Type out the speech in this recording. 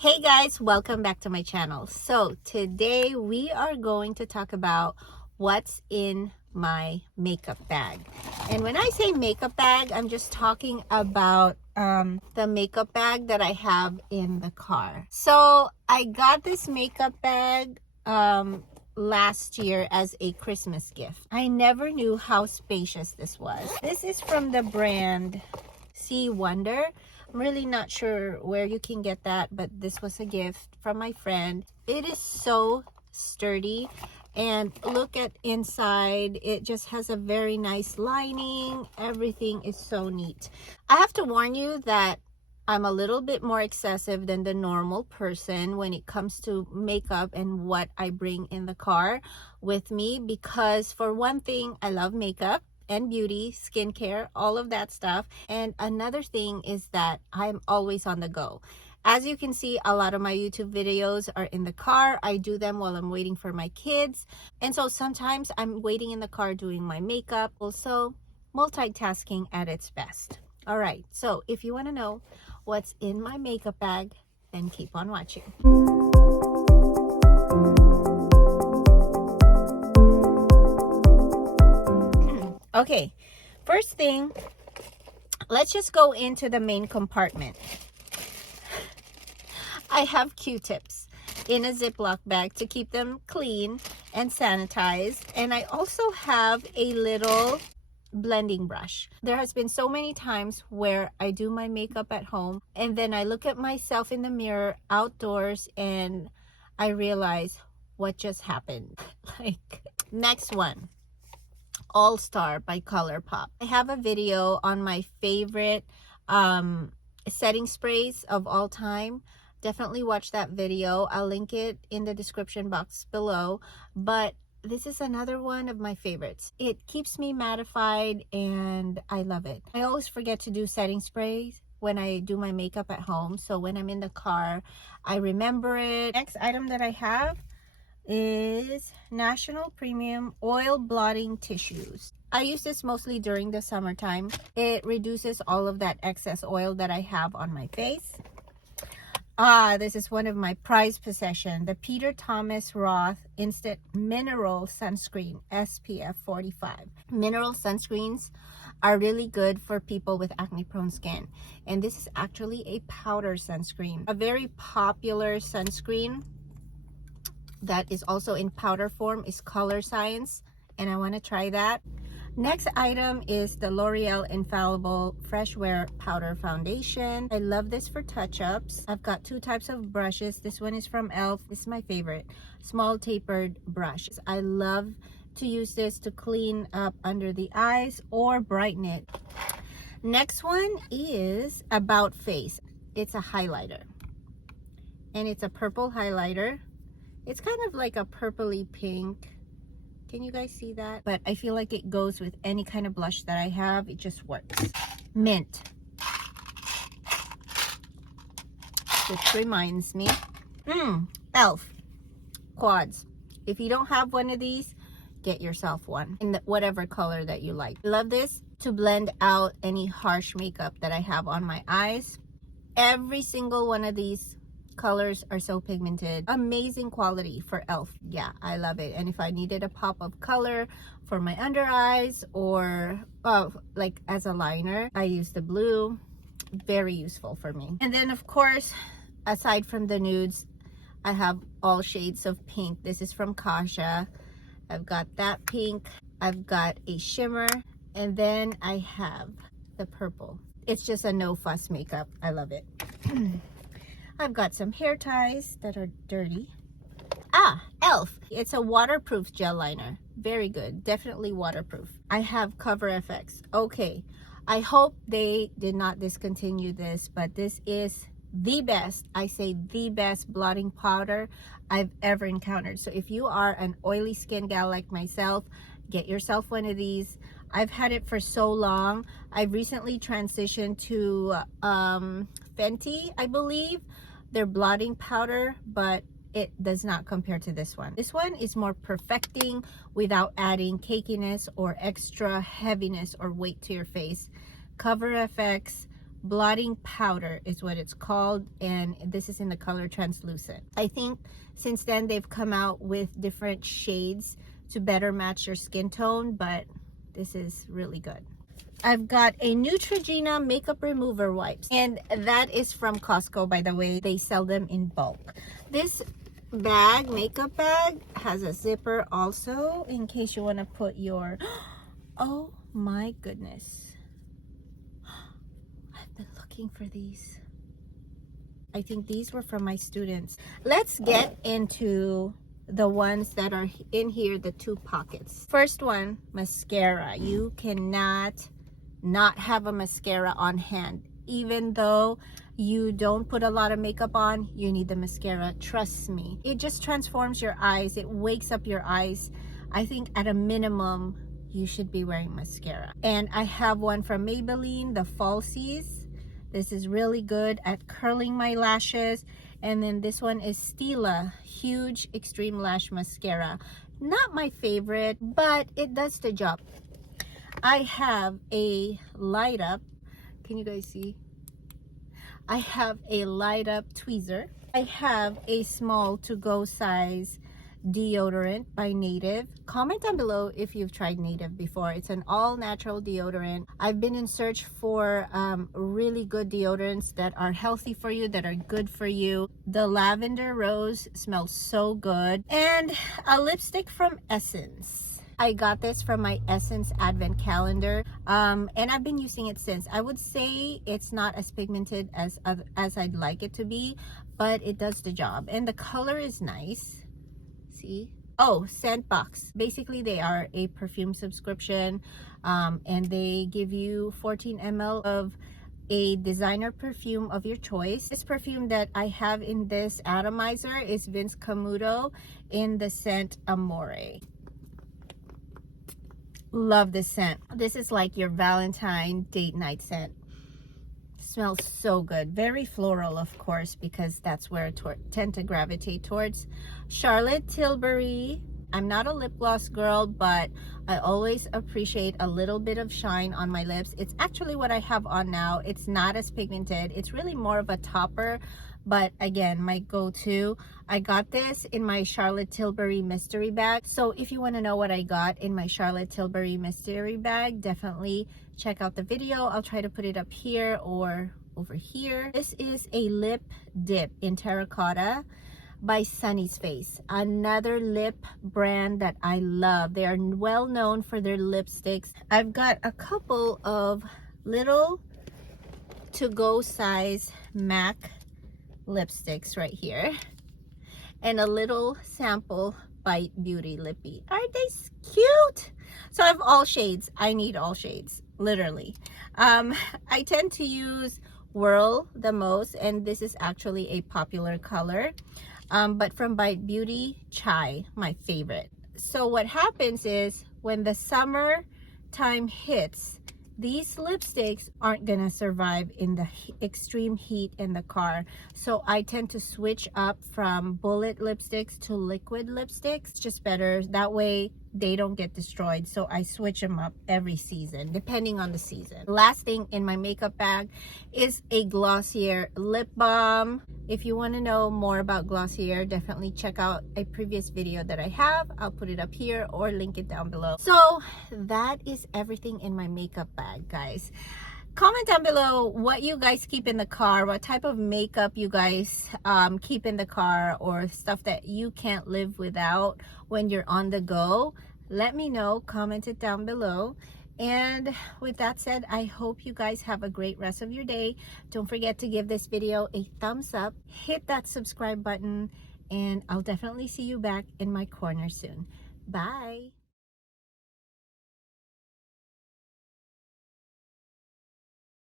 Hey guys, welcome back to my channel. So today we are going to talk about what's in my makeup bag. And when I say makeup bag, I'm just talking about the makeup bag that I have in the car. So I got this makeup bag last year as a Christmas gift. I never knew how spacious this was. This is from the brand Sea Wonder. I'm really not sure where you can get that, but this was a gift from my friend. It is so sturdy, and look at inside. It just has a very nice lining. Everything is so neat. I have to warn you that I'm a little bit more excessive than the normal person when it comes to makeup and what I bring in the car with me, because for one thing, I love makeup and beauty, skincare, all of that stuff. And another thing is that I'm always on the go. As you can see, a lot of my YouTube videos are in the car. I do them while I'm waiting for my kids. And so sometimes I'm waiting in the car doing my makeup. Also, multitasking at its best. All right, so if you want to know what's in my makeup bag, then keep on watching. Okay, first thing, let's just go into the main compartment. I have Q-tips in a Ziploc bag to keep them clean and sanitized. And I also have a little blending brush. There has been so many times where I do my makeup at home and then I look at myself in the mirror outdoors and I realize what just happened. Next one. All Star by Colourpop. I have a video on my favorite setting sprays of all time. Definitely watch that video. I'll link it in the description box below. But this is another one of my favorites. It keeps me mattified and I love it. I always forget to do setting sprays when I do my makeup at home. So when I'm in the car, I remember it. Next item that I have is National Premium Oil Blotting Tissues. I use this mostly during the summertime. It reduces all of that excess oil that I have on my face. This is one of my prized possessions, the Peter Thomas Roth Instant Mineral Sunscreen SPF 45. Mineral sunscreens are really good for people with acne prone skin, and this is actually a powder sunscreen, a very popular sunscreen that is also in powder form is Color Science, and I want to try that. Next item is the L'Oreal Infallible Freshware Powder Foundation. I love this for touch-ups. I've got two types of brushes. This one is from e.l.f. This is my favorite, small tapered brush. I love to use this to clean up under the eyes or brighten it. Next one is About Face. It's a highlighter, and it's a purple highlighter. It's kind of like a purpley pink. Can you guys see that? But I feel like it goes with any kind of blush that I have. It just works. Mint. Which reminds me. e.l.f. Quads. If you don't have one of these, get yourself one in whatever color that you like. I love this to blend out any harsh makeup that I have on my eyes. Every single one of these colors are so pigmented. Amazing quality for e.l.f. Yeah, I love it. And if I needed a pop of color for my under eyes or like as a liner, I use the blue. Very useful for me. And then of course, aside from the nudes, I have all shades of pink. This is from Kasia. I've got that pink. I've got a shimmer, and then I have the purple. It's just a no fuss makeup. I love it. I've got some hair ties that are dirty. e.l.f. It's a waterproof gel liner. Very good. Definitely waterproof. I have Cover FX. Okay. I hope they did not discontinue this, but this is the best, I say the best blotting powder I've ever encountered. So if you are an oily skin gal like myself, get yourself one of these. I've had it for so long. I've recently transitioned to Fenty, I believe, their blotting powder, but it does not compare to this one. This one is more perfecting without adding cakiness or extra heaviness or weight to your face. Cover FX Blotting Powder is what it's called, and this is in the color Translucent. I think since then they've come out with different shades to better match your skin tone, but this is really good. I've got a Neutrogena makeup remover wipes, and that is from Costco, by the way. They sell them in bulk. This bag, makeup bag, has a zipper also in case you want to put your oh my goodness, I've been looking for these. I think these were from my students. Let's get into the ones that are in here, the 2 pockets. First one, mascara. You cannot not have a mascara on hand. Even though you don't put a lot of makeup on, you need the mascara. Trust me, it just transforms your eyes. It wakes up your eyes. I think at a minimum you should be wearing mascara. And I have one from Maybelline, the Falsies. This is really good at curling my lashes. And then this one is Stila Huge Extreme Lash Mascara. Not my favorite, but it does the job. I have a light up, can you guys see? I have a light up tweezer. I have a small to-go size deodorant by Native. Comment down below if you've tried Native before. It's an all natural deodorant. I've been in search for really good deodorants that are healthy for you, that are good for you. The lavender rose smells so good. And a lipstick from Essence. I got this from my Essence Advent Calendar, and I've been using it since. I would say it's not as pigmented as I'd like it to be, but it does the job. And the color is nice. See? Oh, Scent Box. Basically, they are a perfume subscription, and they give you 14 ml of a designer perfume of your choice. This perfume that I have in this atomizer is Vince Camuto in the scent Amore. Love this scent. This is like your Valentine date night scent. Smells so good. Very floral, of course, because that's where I tend to gravitate towards. Charlotte Tilbury. I'm not a lip gloss girl, but I always appreciate a little bit of shine on my lips. It's actually what I have on now. It's not as pigmented. It's really more of a topper, but again, my go-to. I got this in my Charlotte Tilbury mystery bag. So if you want to know what I got in my Charlotte Tilbury mystery bag, definitely check out the video. I'll try to put it up here or over here. This is a lip dip in Terra Cotta by Sunny's Face, another lip brand that I love. They are well known for their lipsticks. I've got a couple of little to-go size MAC lipsticks right here, and a little sample Bite Beauty lippy. Aren't they cute? So I have all shades. I need all shades, literally. I tend to use Whirl the most, and this is actually a popular color, but from Bite Beauty, Chai, my favorite. So what happens is when the summer time hits, these lipsticks aren't gonna survive in the extreme heat in the car. So I tend to switch up from bullet lipsticks to liquid lipsticks. It's just better. That way they don't get destroyed. So I switch them up every season, depending on the season. Last thing in my makeup bag is a Glossier Lip Balm. If you want to know more about Glossier, definitely check out a previous video that I have. I'll put it up here or link it down below. So that is everything in my makeup bag, guys. Comment down below what you guys keep in the car, what type of makeup you guys keep in the car, or stuff that you can't live without when you're on the go. Let me know, comment it down below. And with that said, I hope you guys have a great rest of your day. Don't forget to give this video a thumbs up, hit that subscribe button, and I'll definitely see you back in my corner soon. Bye.